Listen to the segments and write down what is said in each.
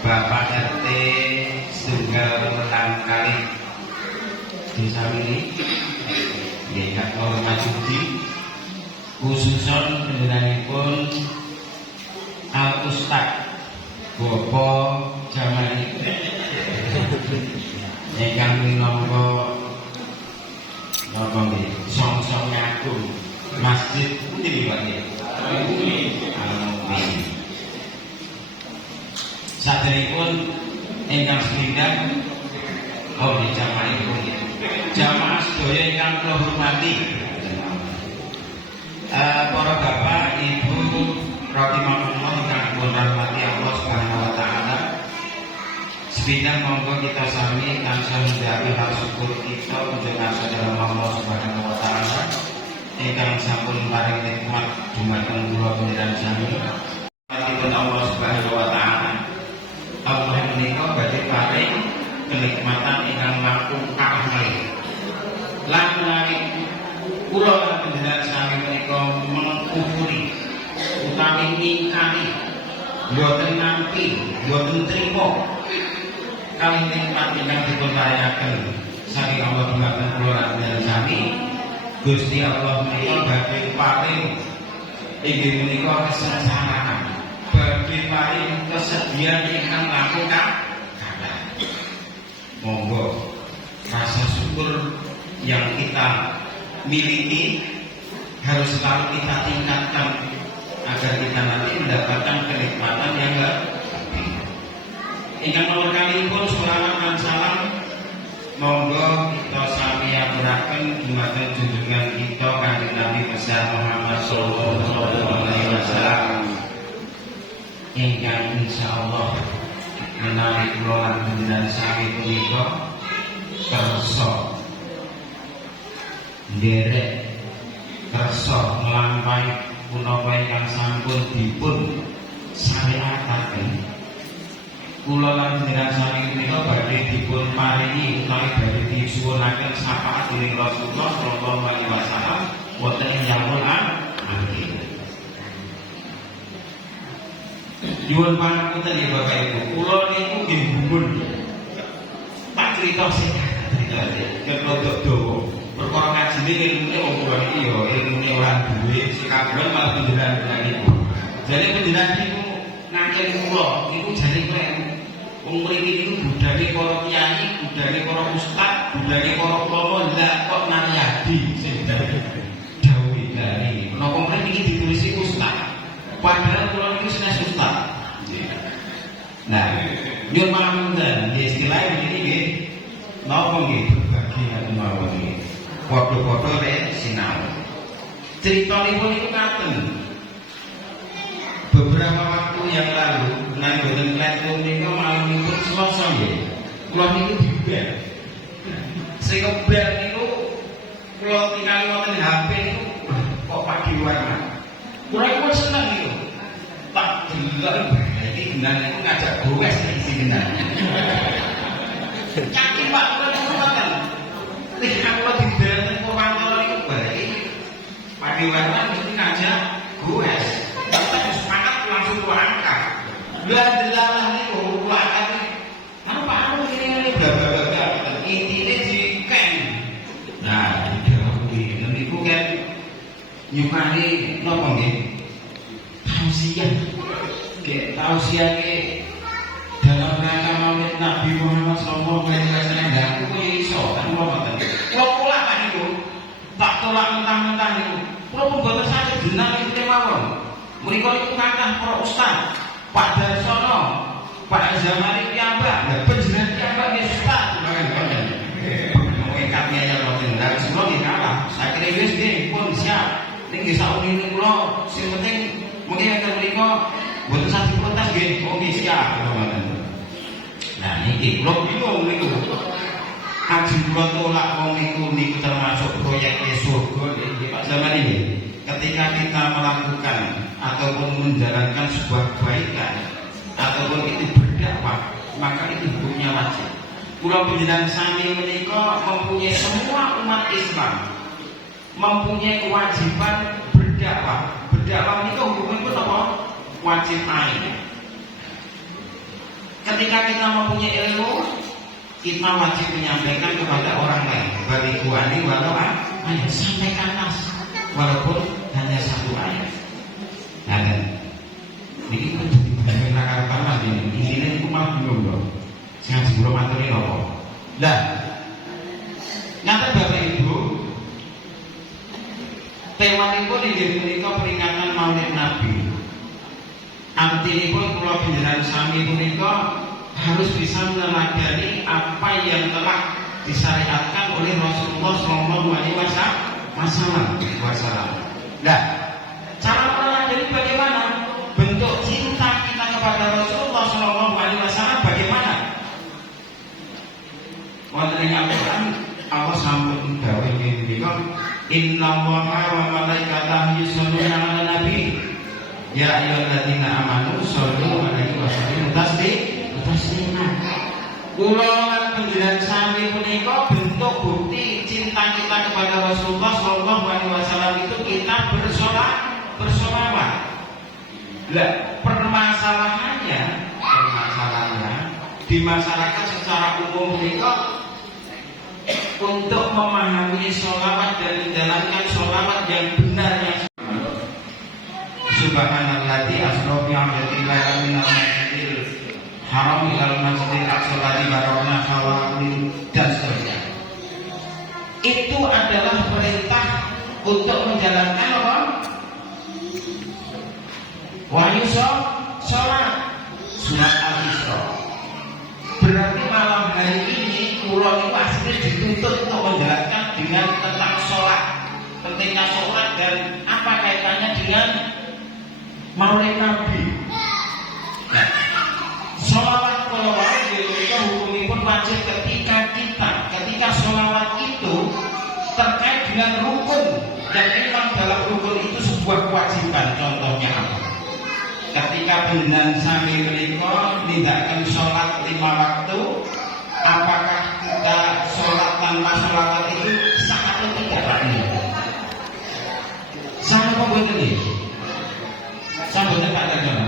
Bapak RT setunggal petang kali desa ini nggih kula majuji khususon panjenenganipun Al Ustaz Bapak Jamani ingkang minangka napa nggih song-song agung masjid pundi Pak nggih saderengipun ingkang sepindhah jamaah sedaya ingkang kula hormati para bapak ibu rahimahullah ingkang dipun rahmati Allah Subhanahu wa taala. Sepindhah monggo kita sami tansah ndherekaken syukur kita kunjungan saudara Allah Subhanahu wa taala ingkang sampun paring nikmat dumateng kula panjenengan sami. Patipun Allah Subhanahu wa taala. Allah menika badhe paring kenikmatan ingkang langkung akmal. Lan menawi kula lan panjenengan sami menika mengkufuri utawi ngingkari boten nampi boten trima kali nikmat ingkang dipun paringaken saking Allah dumateng kula lan panjenengan sami. Gusti Allah menika badhe paring inggih menika kesengsaraan, badhe paring kesedihan ingkang langkung monggo rasa syukur yang kita miliki harus selalu kita tingkatkan agar kita nanti mendapatkan kenikmatan yang lebih. Ingkang nomor kali pun selawat dan salam monggo kita sami aturaken dumateng junjungan kita Kanjeng Nabi besar Muhammad sallallahu alaihi wasallam ingkang insyaallah menawi kula lan panjenengan sami punika kersa nderek kersa nglampahi punapa ingkang sampun dipun syariataken. Kula lan panjenengan sami punika badhe dipun paringi utawi badhe disuwunaken syafaat dening Rasulullah sallallahu alaihi wasallam wonten ing yaumul akhir. Nyuwun pangapunten ya Bapak Ibu, kula niku nggih gumun. Tak crita sing cerita rodok dawa. Perkara ngajine ilmune wong kula iki ya ilmune ora duwe sekabehan malah panjenengan niku. Jane panjenengan niku ngakeni kula niku jane kula wong mriki niku budale para kiai, budale para ustaz, budale para ulama lah kok nariyadi sing dawuh dari. Menapa mriki iki ditulisi ustaz. Padahal kula niku sanes ustaz. Nah, nyuwun pangapunten, nggih istilah begini nggih. Napa nggih berbagi ngaten mawon nggih. Padha-padha rek sinau. Critanipun niku ngaten. Beberapa waktu yang lalu, nang boten Classroom niku malamipun Selasa nggih. Kula niku dibel. Sing ngebel niku kula tingali wonten HP niku kok pagi warna. Kula iku seneng niku. Tak delok iki genane iku ngajak gowes isi genane. Yakin Pak kula niku ngoten. Nek kula dibel ning pantoro niku bae. Pagi warna mesti ngajak gowes. Semangat langsung kula angkat. Lah delalah niku kula angkat. Anu Pak anu ngene bla intine diken. Nah, didhawuhi niku kan nyukani napa nggih? Tausiah. Ke tausiah ke dalam rangka maulid Nabi Muhammad sallallahu alaihi wasallam dan aku iso kan ngoten. Kula Pak niku tak tolak mentah-mentah niku. Kula pun boten saged jeneng iki mawon. Mriko niku kathah para ustaz, Pak Darsono, Pak Zamari piyambak, lha panjenengan piyambak nggih ustaz mangken konten. Mungkin katanya ya ngoten. Lah semua nggih kalah. Saya kira wis nggih pun siap. Ning nggih sauni kula sing penting mungkin yang mriko boten saged protes nggih. Oh nggih siap ngoten. Nah niki kula bingung niku. Haji kula tolak wong niku termasuk proyek surga nggih Pak Zaman ini. Ketika kita melakukan ataupun menjalankan sebuah kebaikan ataupun itu berdakwah, maka itu hukumnya wajib. Kula panjenengan sami menika mempunyai semua umat Islam mempunyai kewajiban berdakwah. Berdakwah menika hukumipun apa? Wajib ain. ketika kita mempunyai ilmu, kita wajib menyampaikan kepada orang lain. Baliguani walau ayo sampaikan mas, walaupun hanya satu ayat. Nah, ini kudu dibanding nakar mas ini. Intinya itu malah belum loh. Ngaji belum materi apa? Lah, nyata Bapak Ibu, temanipun inggih punika peringatan Maulid Nabi. Artinipun kula panjenengan sami punika harus bisa meneladani apa yang telah disyariatkan oleh Rasulullah Shallallahu Alaihi Wasallam. Nah, cara meneladani bagaimana? Bentuk cinta kita kepada Rasulullah Shallallahu Alaihi Wasallam bagaimana? Wonten ing Al-Qur'an Allah sampun dawuh ing menika, innallaha wa malaikatahu yusholluna 'alan nabi. Ya ayyuhalladzina amanu shollu 'alaihi wa sallimu taslima. Kula lan panjenengan sami punika bentuk bukti cinta kita kepada Rasulullah Shallallahu Alaihi Wasallam itu kita bersolawat. Lah permasalahannya di masyarakat secara umum punika untuk memahami sholawat dan menjalankan sholawat yang benar yang Subhanalladzi asra bi 'abdihi lailan minal masjidil haram ilal masjidil aqsa alladzi barakna hawalin dan seterusnya. Itu adalah perintah untuk menjalankan apa? Wahyu sholat surat Al-Isra. Berarti malam hari ini kula itu asli dituntut untuk menjalankan dengan tentang sholat, pentingnya sholat dan apa kaitannya dengan Maulid Nabi. Nah, sholawat kalau itu hukumipun wajib ketika sholawat itu terkait dengan rukun dan memang dalam rukun itu sebuah kewajiban. Contohnya apa? Ketika panjenengan sami menika nindakaken sholat 5 waktu, apakah kita sholat tanpa sholawat itu sah atau tidak Pak? Sah apa mboten nggih? Sambutan Pak Tarjono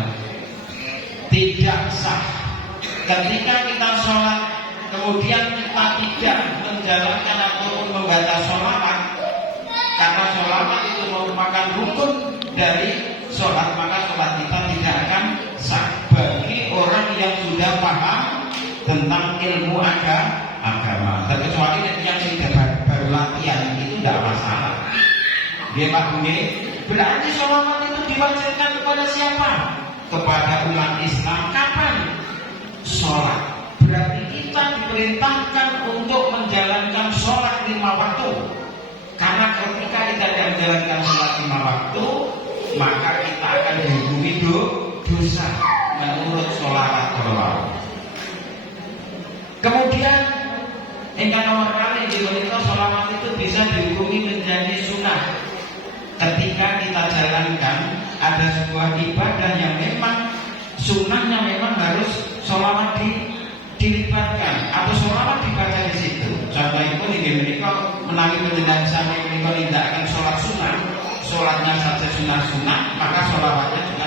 tidak sah. Ketika kita sholat kemudian kita tidak menjalankan ataupun membaca sholawat, karena sholawat itu merupakan rukun dari sholat, maka sholat kita tidak akan sah bagi orang yang sudah paham tentang ilmu agama. Terkecuali yang sudah baru latihan itu tidak masalah. Dia Pak Bune, berarti sholawat itu diwajibkan kepada siapa? Kepada umat Islam. Kapan? Sholat. Berarti kita diperintahkan untuk menjalankan sholat 5 waktu. Karena ketika kita tidak menjalankan sholat 5 waktu, maka kita akan dihukumi dosa menurut sholawat terlalu. Kemudian ingkang nomor kali di menika sholawat itu bisa dihukumi menjadi sunnah. Ketika kita jalankan ada sebuah ibadah yang memang sunnahnya memang harus sholawat dilibatkan atau sholawat dibaca di situ. Contoh itu nih menika menawi panjenengan sami menika nindakaken sholat sunnah, sholatnya saja sunnah, maka sholawatnya juga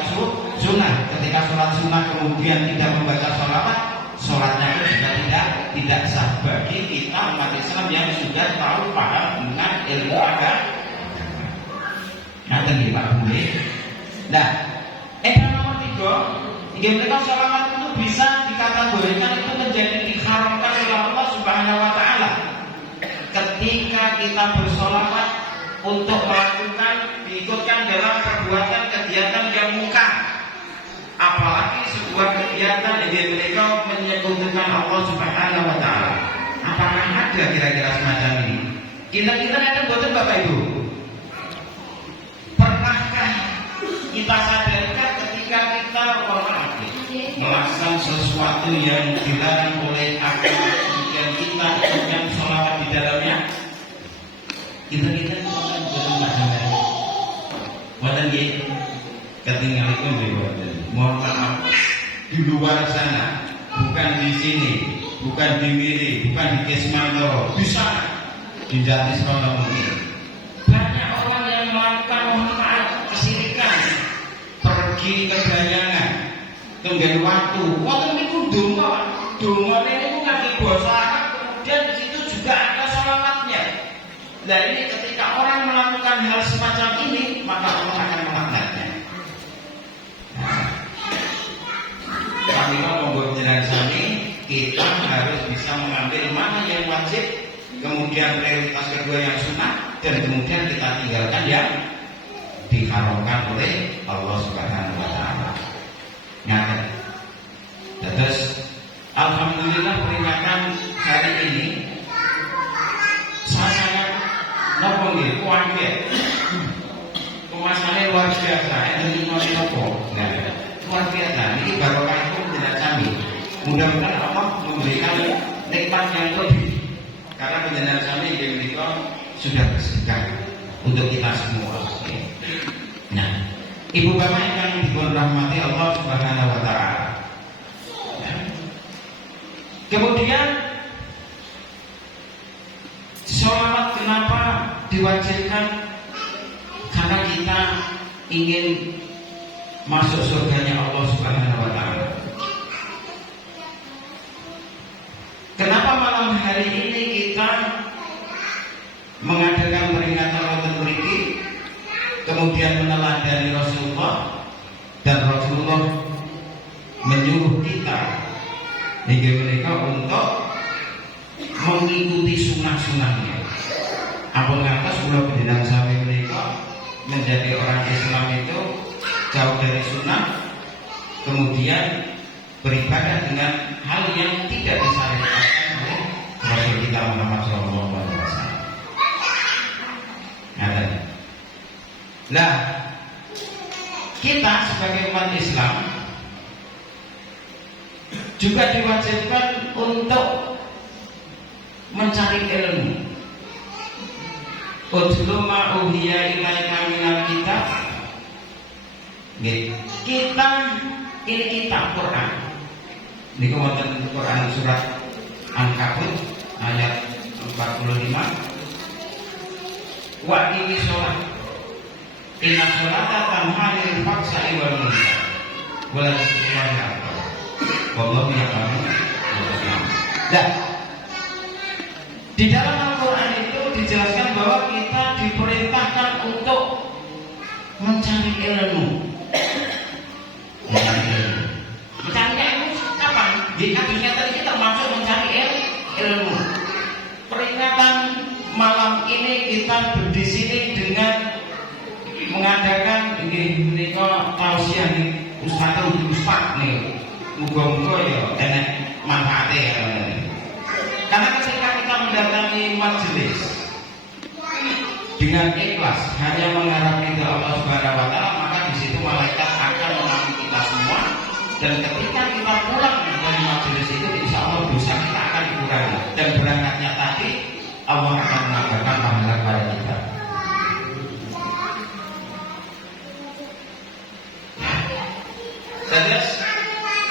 sunnah. Ketika sholat sunnah kemudian tidak membaca sholawat, sholatnya itu juga tidak sah bagi kita umat Islam yang sudah tahu paham dengan ilmu agama. Nanti nih Pak Bune. Nah, nomor 3, mereka sholawat itu bisa dikategorikan itu menjadi diharamkan oleh Allah Subhanahu Wa Taala. Ketika kita bersolawat untuk melakukan diikutkan dalam perbuatan kegiatan yang mungkar, apalagi sebuah kegiatan yang mereka menyekutukan Allah Subhanahu Wa Taala. Apakah ada kira-kira semacam ini? Kita ada boten Bapak Ibu. Pernahkah kita sadarkan ketika kita melakukan sesuatu yang dilarang oleh agama kemudian kita ikutkan sholawat di dalamnya? Kita bukan macam-macam. Wadah ye, ketinggalan di wadah. Mohon maaf, di luar sana, bukan di sini, bukan di Miri, bukan di Kesmantoro, di sana, di Jatisrono mungkin. Banyak orang yang melakukan mohon maaf kesirikan, pergi ke bayangan, tenggen waktu. Wonten niku donga. Dongane niku ngangge basa Arab, kemudian di situ juga ada shalawatnya. Nah ini ketika orang melakukan hal semacam ini, maka Allah akan melaknatnya. Kami monggo jenengan sami, kita harus bisa mengambil mana yang wajib, kemudian prioritas kedua yang sunnah, dan kemudian kita tinggalkan yang diharamkan oleh Allah Subhanahu wa taala. Ngaten. Terus alhamdulillah peringatan hari ini saya sangat nopo nggih kuwatir. Kemasannya luar biasa, ini nopo. Nah, luar biasa. Ini barokah itu tidak kami. Mudah-mudahan Allah memberikan nikmat yang lebih. Karena penjenengan kami di Amerika sudah bersedekah untuk kita semua. Nah, ibu bapak yang dirahmati Allah Subhanahu wa taala. Kemudian sholawat kenapa diwajibkan? Karena kita ingin masuk surganya Allah Subhanahu wa taala. Kenapa malam hari ini kita mengadakan peringatan wonten mriki, kemudian meneladani Rasulullah, dan Rasulullah menyuruh kita menika untuk mengikuti sunnah-sunnahnya. Ampun ngatos kula panjenengan sami menika menjadi orang Islam itu jauh dari sunnah, kemudian beribadah dengan hal yang tidak disyariatkan oleh Rasul kita Muhammad SAW. Nah, kita sebagai umat Islam juga diwajibkan untuk mencari ilmu. Utlu ma uhiya ilaika minal kitab. Kita ini kitab Quran. Ini wonten Quran surat Al-Ankabut ayat 45. Wa ini sholat. Inna sholata tanha 'anil fahsya'i wal munkar. Wala dzikrullahi akbar. Wallahu ya'lamu. Nah, di dalam Al-Quran itu dijelaskan bahwa kita diperintahkan untuk mencari ilmu. Mencari ilmu kapan? Di hadisnya tadi kita termasuk mencari ilmu. Peringatan malam ini kita di sini dengan mengadakan ini menika tausiah nih Ustaz nih. Muga-muga ya enak manfaatnya. Karena ketika kita mendatangi majelis dengan ikhlas hanya mengharap ridha Allah Subhanahu wa taala, maka di situ malaikat akan mengambil kita semua, dan ketika kita pulang dari majelis itu insya Allah dosa kita akan dikurangi, dan berangkatnya tadi Allah akan menambahkan pahala kepada kita. Terus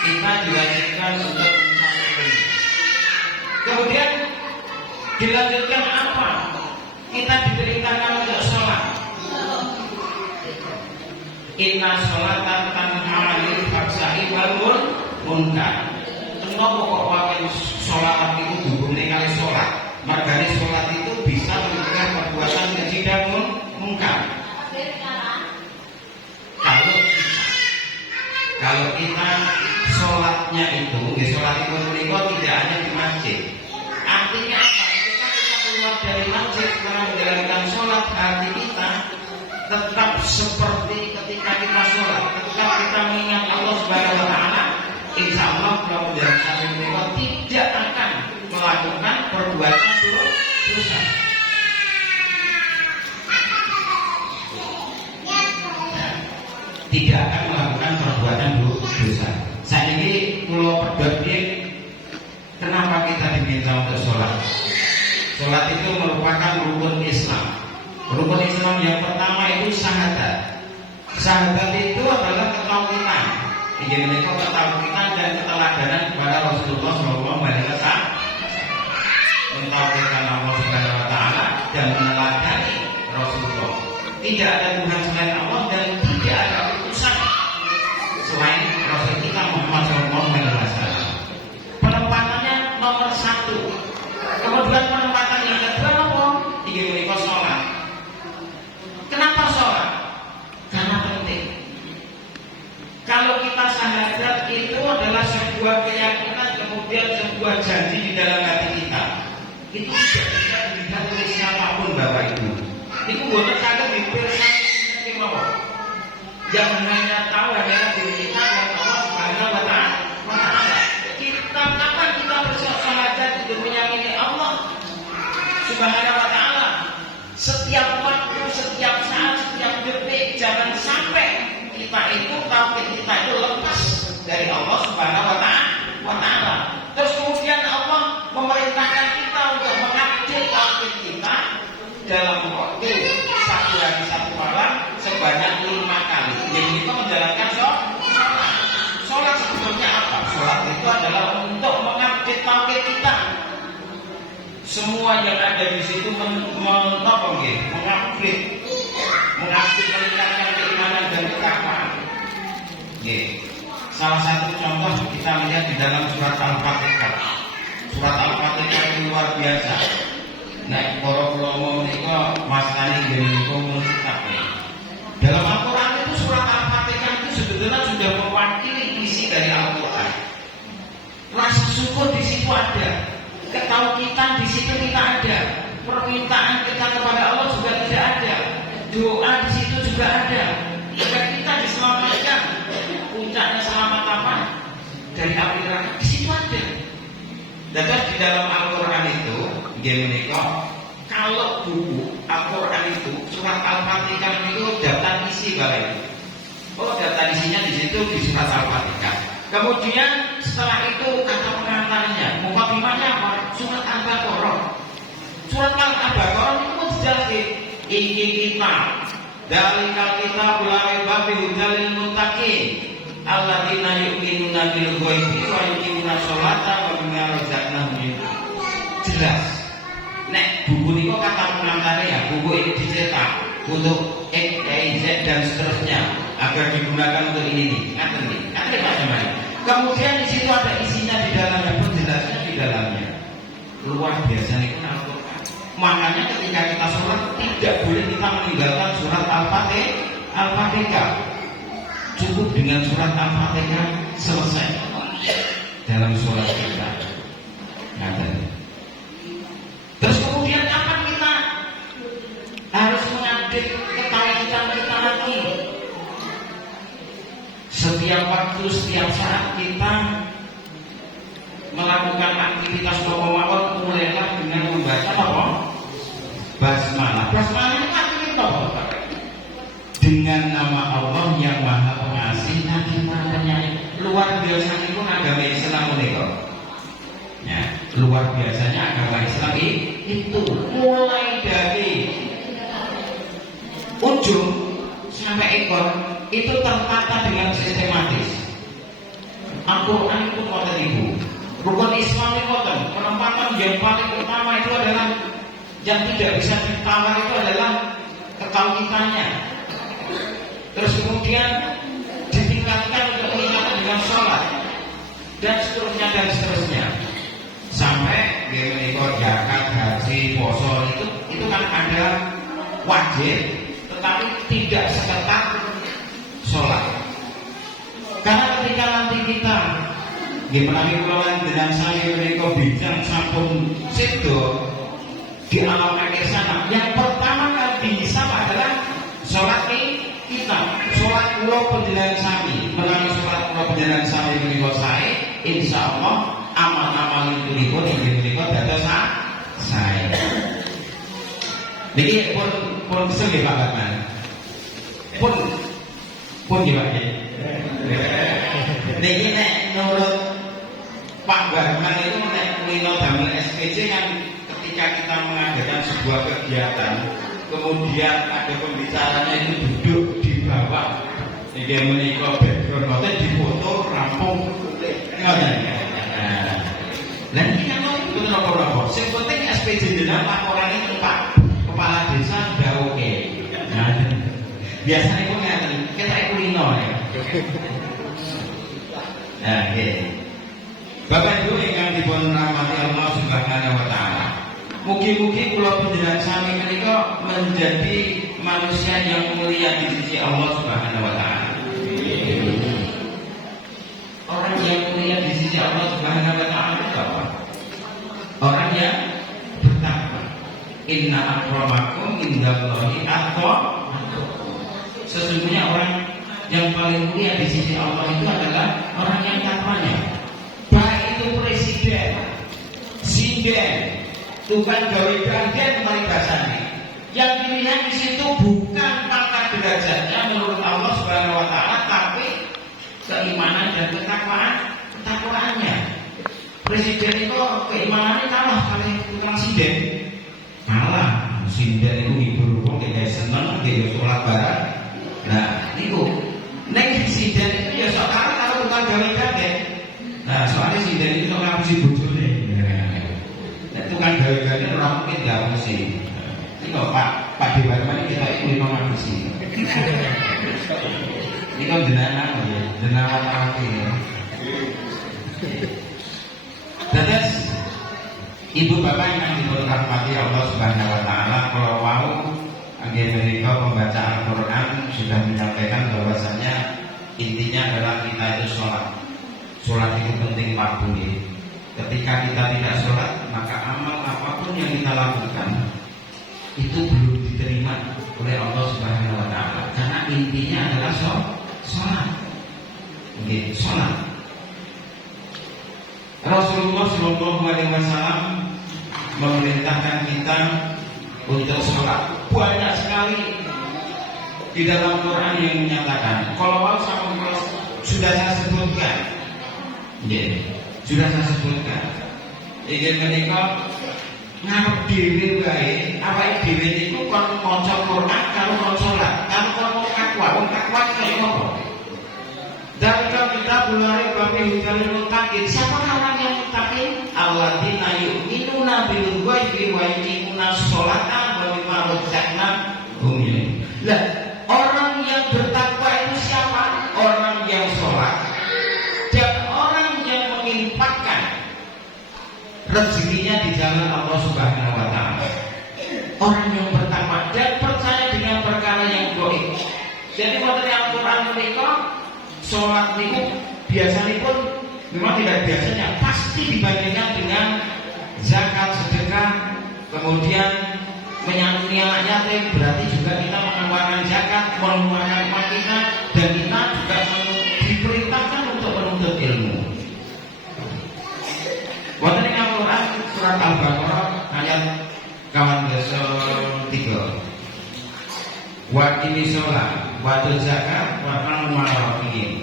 kita diwajibkan untuk mencari ilmu. Kemudian dilanjutkan apa? Kita diperintahkan untuk sholat. Inna sholatan tanha 'anil fahsya'i wal munkar. Tengok kok pakai sholat itu hubungnya kali sholat. Margane sholat itu bisa mencegah perbuatan keji dan munkar. Kalau kita sholatnya itu, sholat itu tidak hanya di masjid. Artinya apa? Ketika kita keluar dari masjid karena menjalankan sholat, hati kita tetap seperti ketika kita sholat. Ketika kita mengingat Allah Subhanahu wa taala, insya Allah kalau menjalankan sholat tidak akan melakukan perbuatan dosa. Tidak akan melakukan perbuatan dosa. Saat ini pulau pedot kenapa kita diminta untuk sholat? Sholat itu merupakan rukun Islam. Rukun Islam yang pertama itu syahadat. Syahadat itu adalah ketauhidan. Ini mereka ketauhidan dan keteladanan kepada Rasulullah SAW. Mentauhidkan Allah Subhanahu wa taala dan meneladani Rasulullah. Tidak ada Tuhan selain Allah dan tidak ada utusan selain Rasul kita Muhammad sebuah keyakinan, kemudian sebuah janji di dalam hati kita. Itu tidak bisa dilihat oleh siapapun Bapak Ibu. Itu bukan kagak dipirsan mau. Yang hanya tahu adalah diri kita dan Allah Subhanahu wa Ta'ala. Kita kapan kita bersahadat untuk meyakini Allah Subhanahu wa Ta'ala? Setiap waktu, setiap saat, setiap detik, jangan sampai kita itu tauhid kita itu lepas dari Allah Subhanahu wa Ta'ala. Terus kemudian Allah memerintahkan kita untuk mengupdate tauhid kita dalam waktu satu hari satu malam sebanyak 5 kali. Jadi kita menjalankan sholat. Sholat sebetulnya apa? Sholat itu adalah untuk mengupdate tauhid kita. Semua yang ada di situ mengupdate, meningkatkan keimanan dan ketakwaan. Salah satu contoh kita lihat di dalam surat Al-Fatihah. Surat Al-Fatihah itu luar biasa. Nek para ulama menika masani nggih dalam Al-Quran itu surat Al-Fatihah itu sebetulnya sudah mewakili isi dari Al-Quran. Rasa syukur di situ ada, ketauhidan di situ kita ada, permintaan kita kepada Allah juga tidak ada, doa di situ juga ada. Jika kita diselamatkan, puncaknya selamat apa? Dari api neraka di situ ada. Dan di dalam Al-Quran itu, kalau buku Al-Quran itu surat Al-Fatihah itu daftar isi Bapak. Oh, daftar isinya di situ di surat Al-Fatihah. Kemudian setelah itu kata pengantarnya, mukadimahnya apa? Surat Al-Baqarah. Surat Al-Baqarah itu pun dijelaskan. Iki kita dalikal kita bulai babi hudalil muttaqin alladzina yu'minuna bil ghaibi wa yuqimuna sholata wa mimma razaqnahum yunfiqun. Jelas. Nek buku ini kok kata pengantarnya ya, buku ini dicetak untuk X, Y, Z dan seterusnya agar digunakan untuk ini. Nanti macam-macam. Kemudian di situ ada isinya di dalamnya, penjelasannya di dalamnya. Luar biasa itu Al-Quran. Makanya ketika kita sholat tidak boleh kita meninggalkan surat Al-Fatihah. Cukup dengan surat Al-Fatihah selesai dalam sholat kita. Terus kemudian kapan kita harus mengupdate ketahuan kita lagi? Setiap waktu, setiap saat kita melakukan aktivitas pemawon, mulailah dengan membaca apa? Basmalah. Basmalah itu artinya apa? Dengan nama Allah yang Maha Pengasih, Lagi Maha Penyayang. Luar biasa itu agama Islam menika. Ya, luar biasanya agama Islam itu mulai dari ujung sampai ekor itu tertata dengan sistematis. Al-Quran itu konten ibu. Rukun Islam itu konten. Penempatan yang paling pertama itu adalah yang tidak bisa ditawar itu adalah ketauhidannya. Terus kemudian ditingkatkan untuk meningkatkan dengan sholat dan seterusnya. Sampai menikah zakat, haji, poso itu kan ada wajib, tetapi tidak seketat sholat. Karena ketika nanti kita menawi kula dengan saya menikah bincang sampun sedo di alam akhir sana, yang pertama kali bisa adalah sholat kita. Sholat kula panjenengan sami, menawi sholat kula panjenengan sami menikah saya, insya Allah amal-amal itu niku dados saya. Niki pun kesel Pak Batman. Pun gimana? Niki nek menurut Pak Batman itu nek kulino damel SPC kan ketika kita mengadakan sebuah kegiatan, kemudian ada pembicaranya itu duduk di bawah. Niki menika background hotel difoto rampung. Ngoten. Dan ini kan itu betul-betul. Yang penting SPJ dengan laporan itu Pak Kepala Desa udah oke. Nah, biasanya itu ngeten, kita kulino ya. Nah, Bapak Ibu yang dipun rahmati Allah Subhanahu wa Ta'ala. Mugi-mugi kula panjenengan sami menika menjadi manusia yang mulia di sisi Allah Subhanahu wa Taala. Orang yang mulia di sisi Allah Subhanahu wa taala itu apa? Orang yang bertakwa. Inna akramakum indallahi atqakum. Sesungguhnya orang yang paling mulia di sisi Allah itu adalah orang yang takwanya. Baik itu presiden, sinden, tukang gawe ganden mari bahasane. Yang dilihat di situ bukan pangkat derajatnya menurut Allah Subhanahu wa taala, tapi keimanan dan ketakwaannya. Presiden itu keimanannya kalah kali tukang sinden. Kalah. Sinden itu hibur wong kayak seneng kayak sholat bareng. Nah, niku nek sinden itu ya sok kalah kalau tukang gawe ganden. Nah, soalnya sinden itu sok ngapusi bojone. Nek tukang gawe ganden ora mungkin ngapusi. Ini kok Pak Dewarman kita ikut ngapusi. Ini kan benar ya, benar apa ini. Terus ibu bapak yang dirahmati Allah Subhanahu wa taala, kalau mau anggen menika pembaca Al-Qur'an sudah menyampaikan bahwasanya intinya adalah kita itu sholat. Sholat itu penting Pak Budi. Ketika kita tidak sholat, maka amal apapun yang kita lakukan itu belum diterima oleh Allah Subhanahu wa taala. Karena intinya adalah sholat. Oke, sholat. Rasulullah Shallallahu Alaihi Wasallam memerintahkan kita untuk sholat. Banyak sekali di dalam Quran yang menyatakan. Kalau sudah saya sebutkan, sudah saya sebutkan. Ingin menikah ngarep diri baik. Apa diri itu kalau mau Quran, kalau mau sholat, kalau mau takwa kayak apa? Dan kita bulari babi hujan mutakin. Siapa orang yang mutakin? Alladzina yu'minuna bil ghaibi wa yuqimuna sholata wa mimma razaqnahum yunfiqun. Lah, orang yang bertakwa itu siapa? Orang yang sholat dan orang yang menginfakkan rezekinya di jalan Allah Subhanahu wa taala. Orang yang bertakwa dan percaya dengan perkara yang gaib. Jadi wonten Al-Qur'an menika sholat niku biasanya pun memang tidak biasanya, pasti dibandingkan dengan zakat, sedekah, kemudian menyantuni anak yatim, berarti juga kita mengeluarkan zakat, mengeluarkan uang kita, dan kita juga diperintahkan untuk menuntut ilmu. Wonten ing Al-Qur'an surat Al-Baqarah ayat 3. Wa ini sholat, wa zakat, wa amwalihim.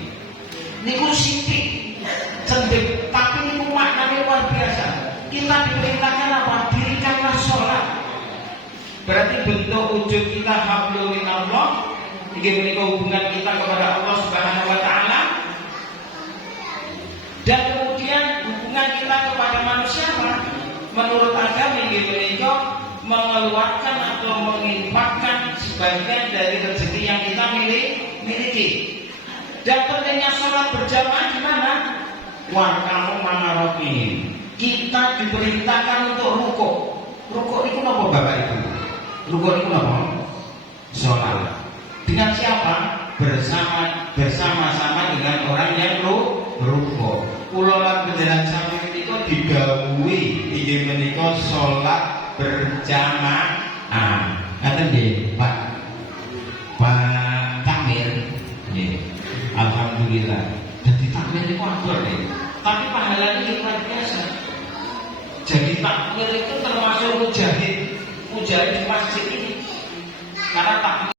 Niku sithik cendek, tapi niku maknanya luar biasa. Kita diperintahkan apa? Dirikanlah sholat. Berarti bentuk wujud kita hablum minallah. Iki menika hubungan kita kepada Allah Subhanahu wa taala. Dan kemudian hubungan kita kepada manusia menurut agama iki menika mengeluarkan atau menginfakkan sebagian dari rezeki yang kita miliki. Dan pentingnya sholat berjamaah di mana? Wa kamu manarofin. Kita diperintahkan untuk rukuk. Rukuk itu apa Bapak Ibu? Rukuk itu apa? Sholat. Dengan siapa? Bersama-sama dengan orang yang rukuk. Kula lan panjenengan sami menika digawuhi inggih menika sholat berjamaah. Ngaten nggih, Pak Takmir. Nggih. Alhamdulillah. Jadi takmir itu akbar deh. Tapi pahalanya luar biasa. Jadi takmir itu termasuk mujahid di masjid ini. Karena takmir